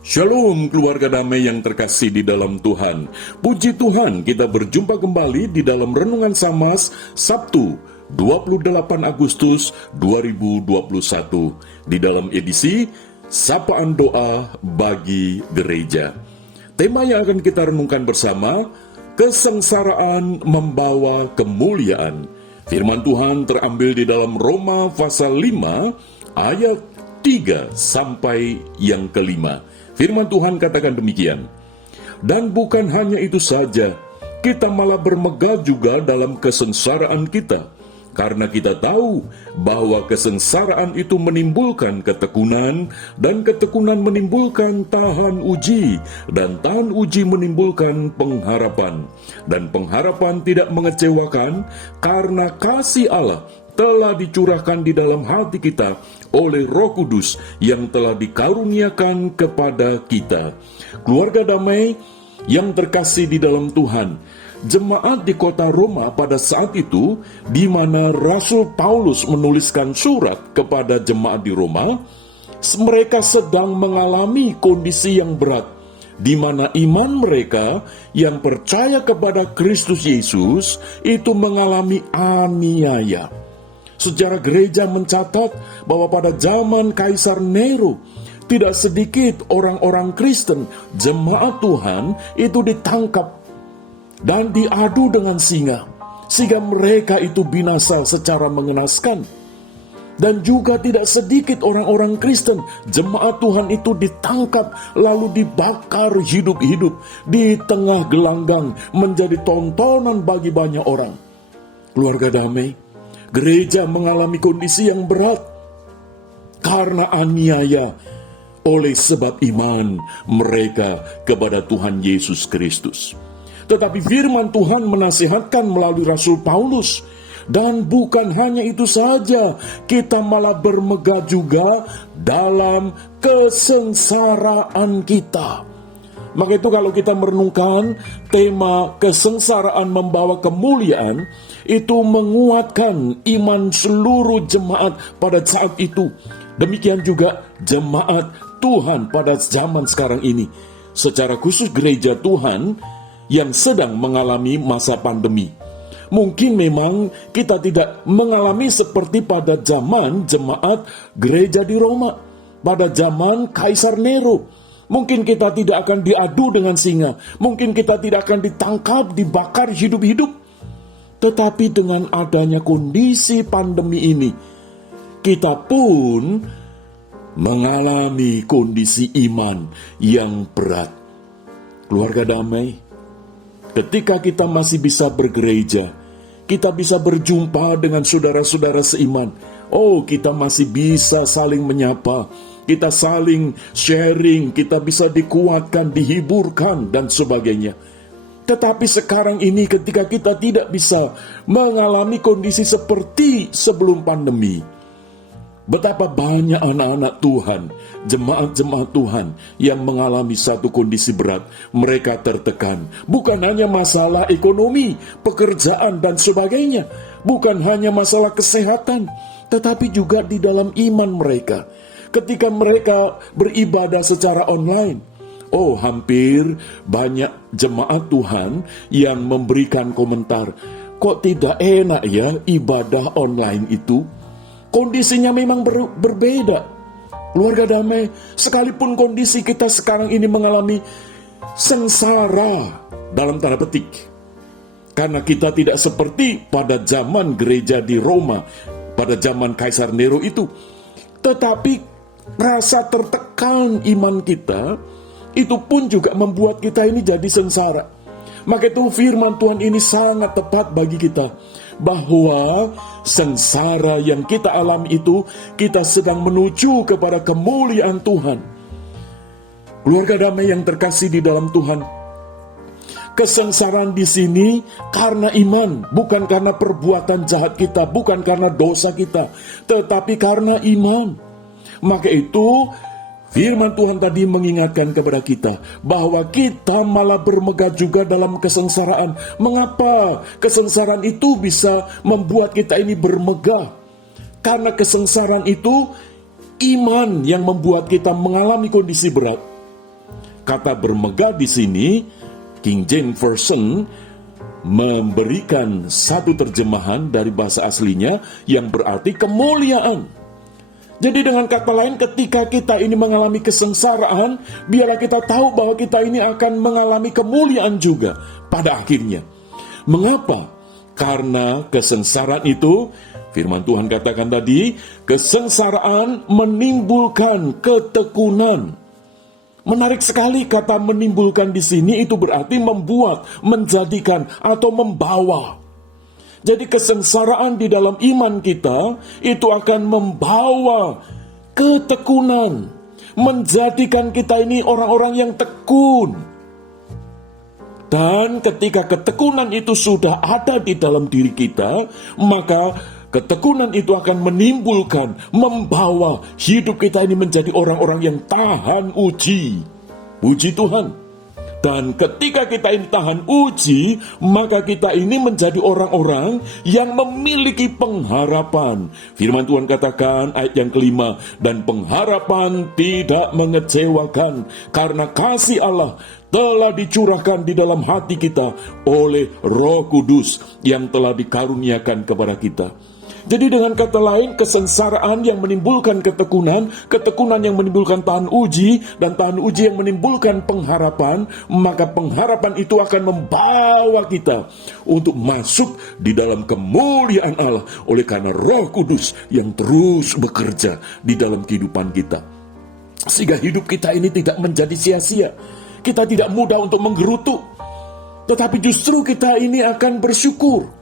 Shalom keluarga damai yang terkasih di dalam Tuhan. Puji Tuhan, kita berjumpa kembali di dalam Renungan Samas Sabtu 28 Agustus 2021 di dalam edisi Sapaan Doa bagi Gereja. Tema yang akan kita renungkan bersama, kesengsaraan membawa kemuliaan. Firman Tuhan terambil di dalam Roma pasal 5 ayat 3 sampai yang kelima. Firman Tuhan katakan demikian, dan bukan hanya itu saja, kita malah bermegah juga dalam kesengsaraan kita, karena kita tahu bahwa kesengsaraan itu menimbulkan ketekunan, dan ketekunan menimbulkan tahan uji, dan tahan uji menimbulkan pengharapan, dan pengharapan tidak mengecewakan, karena kasih Allah telah dicurahkan di dalam hati kita oleh Roh Kudus yang telah dikaruniakan kepada kita. Keluarga damai yang terkasih di dalam Tuhan, jemaat di kota Roma pada saat itu, di mana Rasul Paulus menuliskan surat kepada jemaat di Roma, mereka sedang mengalami kondisi yang berat, di mana iman mereka yang percaya kepada Kristus Yesus itu mengalami aniaya. Sejarah gereja mencatat bahwa pada zaman Kaisar Nero, tidak sedikit orang-orang Kristen, jemaat Tuhan itu ditangkap dan diadu dengan singa, sehingga mereka itu binasa secara mengenaskan. Dan juga tidak sedikit orang-orang Kristen, jemaat Tuhan itu ditangkap lalu dibakar hidup-hidup di tengah gelanggang, menjadi tontonan bagi banyak orang. Keluarga damai, gereja mengalami kondisi yang berat karena aniaya oleh sebab iman mereka kepada Tuhan Yesus Kristus. Tetapi firman Tuhan menasihatkan melalui Rasul Paulus, dan bukan hanya itu saja, kita malah bermegah juga dalam kesengsaraan kita. Maka itu kalau kita merenungkan tema kesengsaraan membawa kemuliaan, itu menguatkan iman seluruh jemaat pada saat itu. Demikian juga jemaat Tuhan pada zaman sekarang ini, secara khusus gereja Tuhan yang sedang mengalami masa pandemi. Mungkin memang kita tidak mengalami seperti pada zaman jemaat gereja di Roma, pada zaman Kaisar Nero. Mungkin kita tidak akan diadu dengan singa, mungkin kita tidak akan ditangkap, dibakar hidup-hidup. Tetapi dengan adanya kondisi pandemi ini, kita pun mengalami kondisi iman yang berat. Keluarga damai, ketika kita masih bisa bergereja, kita bisa berjumpa dengan saudara-saudara seiman. Oh, kita masih bisa saling menyapa, kita saling sharing, kita bisa dikuatkan, dihiburkan, dan sebagainya. Tetapi sekarang ini ketika kita tidak bisa mengalami kondisi seperti sebelum pandemi, betapa banyak anak-anak Tuhan, jemaat-jemaat Tuhan yang mengalami satu kondisi berat. Mereka tertekan, bukan hanya masalah ekonomi, pekerjaan, dan sebagainya, bukan hanya masalah kesehatan, tetapi juga di dalam iman mereka. Ketika mereka beribadah secara online, oh, hampir banyak jemaat Tuhan yang memberikan komentar, kok tidak enak ya ibadah online itu? Kondisinya memang berbeda. Keluarga damai, sekalipun kondisi kita sekarang ini mengalami sengsara dalam tanda petik, karena kita tidak seperti pada zaman gereja di Roma, pada zaman Kaisar Nero itu. Tetapi rasa tertekan iman kita itu pun juga membuat kita ini jadi sengsara. Maka itu firman Tuhan ini sangat tepat bagi kita, bahwa sengsara yang kita alami itu, kita sedang menuju kepada kemuliaan Tuhan. Keluarga damai yang terkasih di dalam Tuhan, kesengsaraan di sini karena iman, bukan karena perbuatan jahat kita, bukan karena dosa kita, tetapi karena iman. Maka itu firman Tuhan tadi mengingatkan kepada kita bahwa kita malah bermegah juga dalam kesengsaraan. Mengapa kesengsaraan itu bisa membuat kita ini bermegah? Karena kesengsaraan itu iman yang membuat kita mengalami kondisi berat. Kata bermegah di sini, King James Version memberikan satu terjemahan dari bahasa aslinya yang berarti kemuliaan. Jadi dengan kata lain, ketika kita ini mengalami kesengsaraan, biarlah kita tahu bahwa kita ini akan mengalami kemuliaan juga pada akhirnya. Mengapa? Karena kesengsaraan itu, firman Tuhan katakan tadi, kesengsaraan menimbulkan ketekunan. Menarik sekali kata menimbulkan di sini, itu berarti membuat, menjadikan, atau membawa. Jadi kesengsaraan di dalam iman kita itu akan membawa ketekunan, menjadikan kita ini orang-orang yang tekun. Dan ketika ketekunan itu sudah ada di dalam diri kita, maka ketekunan itu akan menimbulkan, membawa hidup kita ini menjadi orang-orang yang tahan uji. Puji Tuhan. Dan ketika kita ini tahan uji, maka kita ini menjadi orang-orang yang memiliki pengharapan. Firman Tuhan katakan ayat yang kelima, dan pengharapan tidak mengecewakan, karena kasih Allah telah dicurahkan di dalam hati kita oleh Roh Kudus yang telah dikaruniakan kepada kita. Jadi dengan kata lain, kesengsaraan yang menimbulkan ketekunan, ketekunan yang menimbulkan tahan uji, dan tahan uji yang menimbulkan pengharapan, maka pengharapan itu akan membawa kita untuk masuk di dalam kemuliaan Allah oleh karena Roh Kudus yang terus bekerja di dalam kehidupan kita. Sehingga hidup kita ini tidak menjadi sia-sia. Kita tidak mudah untuk menggerutu, tetapi justru kita ini akan bersyukur.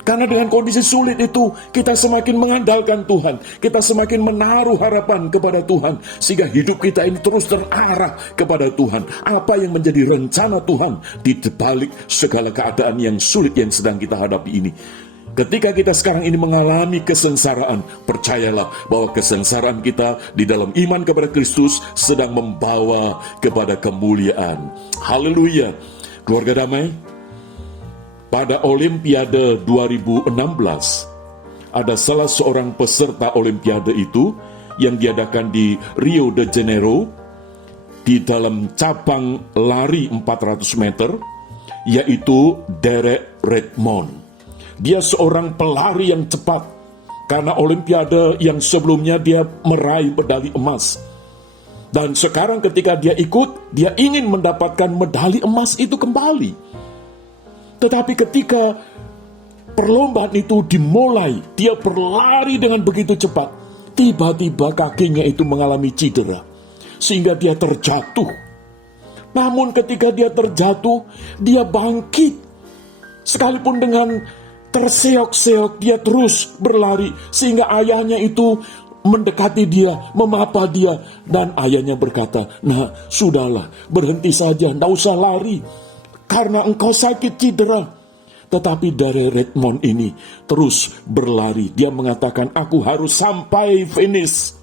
Karena dengan kondisi sulit itu, kita semakin mengandalkan Tuhan. Kita semakin menaruh harapan kepada Tuhan. Sehingga hidup kita ini terus terarah kepada Tuhan. Apa yang menjadi rencana Tuhan di balik segala keadaan yang sulit yang sedang kita hadapi ini. Ketika kita sekarang ini mengalami kesengsaraan, percayalah bahwa kesengsaraan kita di dalam iman kepada Kristus sedang membawa kepada kemuliaan. Haleluya. Keluarga damai, pada Olimpiade 2016, ada salah seorang peserta Olimpiade itu yang diadakan di Rio de Janeiro di dalam cabang lari 400 meter, yaitu Derek Redmond. Dia seorang pelari yang cepat, karena Olimpiade yang sebelumnya dia meraih medali emas. Dan sekarang ketika dia ikut, dia ingin mendapatkan medali emas itu kembali. Tetapi ketika perlombaan itu dimulai, dia berlari dengan begitu cepat. Tiba-tiba kakinya itu mengalami cedera, sehingga dia terjatuh. Namun ketika dia terjatuh, dia bangkit. Sekalipun dengan terseok-seok, dia terus berlari, sehingga ayahnya itu mendekati dia, memapa dia. Dan ayahnya berkata, "Nah, sudahlah, berhenti saja, tidak usah lari, karena engkau sakit cedera." Tetapi dari Redmond ini terus berlari. Dia mengatakan, "Aku harus sampai finish."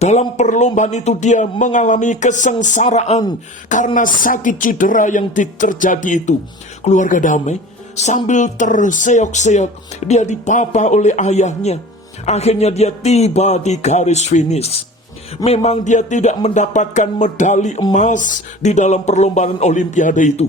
Dalam perlombaan itu dia mengalami kesengsaraan karena sakit cedera yang terjadi itu. Keluarga damai, sambil terseok-seok, dia dipapa oleh ayahnya. Akhirnya dia tiba di garis finish. Memang dia tidak mendapatkan medali emas di dalam perlombaan Olimpiade itu,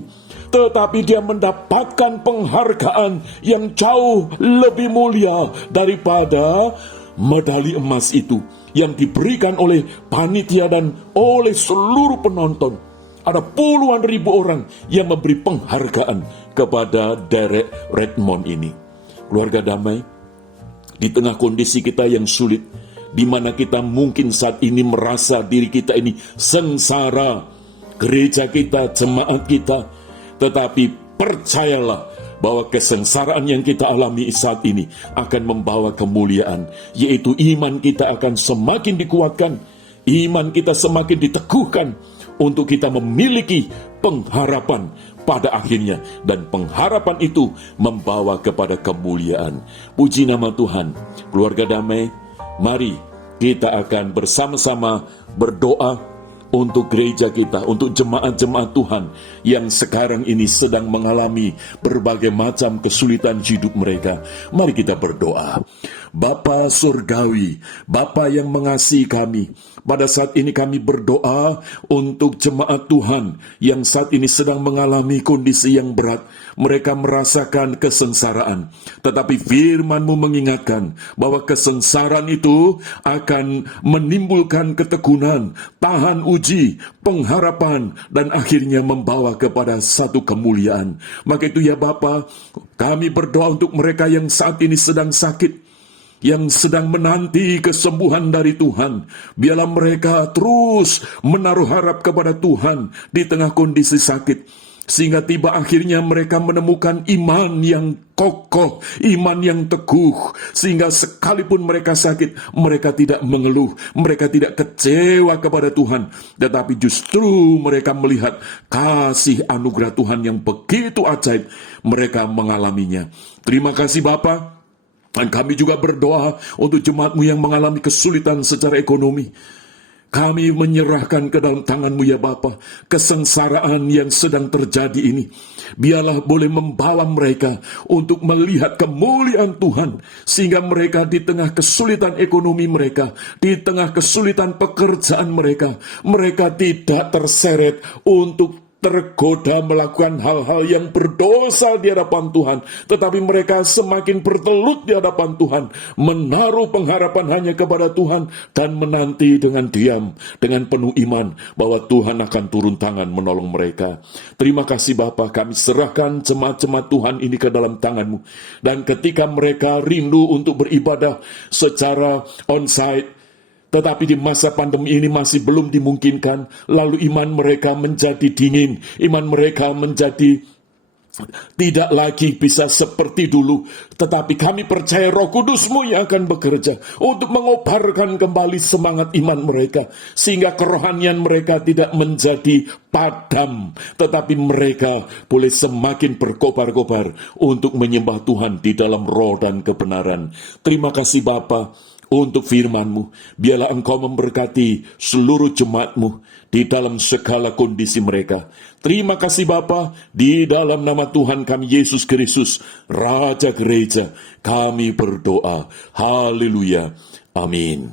tetapi dia mendapatkan penghargaan yang jauh lebih mulia daripada medali emas itu yang diberikan oleh panitia dan oleh seluruh penonton. Ada puluhan ribu orang yang memberi penghargaan kepada Derek Redmond ini. Keluarga damai, di tengah kondisi kita yang sulit, di mana kita mungkin saat ini merasa diri kita ini sengsara, gereja kita, jemaat kita, tetapi percayalah bahwa kesengsaraan yang kita alami saat ini akan membawa kemuliaan, yaitu iman kita akan semakin dikuatkan, iman kita semakin diteguhkan untuk kita memiliki pengharapan pada akhirnya, dan pengharapan itu membawa kepada kemuliaan. Puji nama Tuhan. Keluarga damai, mari kita akan bersama-sama berdoa untuk gereja kita, untuk jemaat-jemaat Tuhan yang sekarang ini sedang mengalami berbagai macam kesulitan hidup mereka. Mari kita berdoa. Bapa Surgawi, Bapa yang mengasihi kami, pada saat ini kami berdoa untuk jemaat Tuhan yang saat ini sedang mengalami kondisi yang berat. Mereka merasakan kesengsaraan, tetapi firman-Mu mengingatkan bahwa kesengsaraan itu akan menimbulkan ketekunan, tahan uji, pengharapan, dan akhirnya membawa kepada satu kemuliaan. Maka itu ya Bapa, kami berdoa untuk mereka yang saat ini sedang sakit, yang sedang menanti kesembuhan dari Tuhan. Biarlah mereka terus menaruh harap kepada Tuhan di tengah kondisi sakit, sehingga tiba akhirnya mereka menemukan iman yang kokoh, iman yang teguh, sehingga sekalipun mereka sakit, mereka tidak mengeluh, mereka tidak kecewa kepada Tuhan, tetapi justru mereka melihat kasih anugerah Tuhan yang begitu ajaib, mereka mengalaminya. Terima kasih Bapa. Dan kami juga berdoa untuk jemaat-Mu yang mengalami kesulitan secara ekonomi. Kami menyerahkan ke dalam tangan-Mu ya Bapa, kesengsaraan yang sedang terjadi ini. Biarlah boleh membawa mereka untuk melihat kemuliaan Tuhan, sehingga mereka di tengah kesulitan ekonomi mereka, di tengah kesulitan pekerjaan mereka, mereka tidak terseret untuk tergoda melakukan hal-hal yang berdosa di hadapan Tuhan, tetapi mereka semakin bertelut di hadapan Tuhan, menaruh pengharapan hanya kepada Tuhan, dan menanti dengan diam, dengan penuh iman bahwa Tuhan akan turun tangan menolong mereka. Terima kasih Bapa, kami serahkan jemaat-jemaat Tuhan ini ke dalam tangan-Mu, dan ketika mereka rindu untuk beribadah secara onsite, tetapi di masa pandemi ini masih belum dimungkinkan, lalu iman mereka menjadi dingin, iman mereka menjadi tidak lagi bisa seperti dulu. Tetapi kami percaya Roh Kudus-Mu yang akan bekerja untuk mengobarkan kembali semangat iman mereka, sehingga kerohanian mereka tidak menjadi padam, tetapi mereka boleh semakin berkobar-kobar untuk menyembah Tuhan di dalam roh dan kebenaran. Terima kasih Bapa untuk firman-Mu. Biarlah Engkau memberkati seluruh jemaat-Mu di dalam segala kondisi mereka. Terima kasih Bapa, di dalam nama Tuhan kami Yesus Kristus, Raja Gereja, kami berdoa. Haleluya. Amin.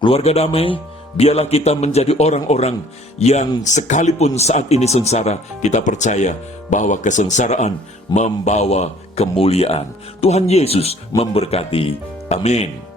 Keluarga damai, biarlah kita menjadi orang-orang yang sekalipun saat ini sengsara, kita percaya bahwa kesengsaraan membawa kemuliaan. Tuhan Yesus memberkati. Amin.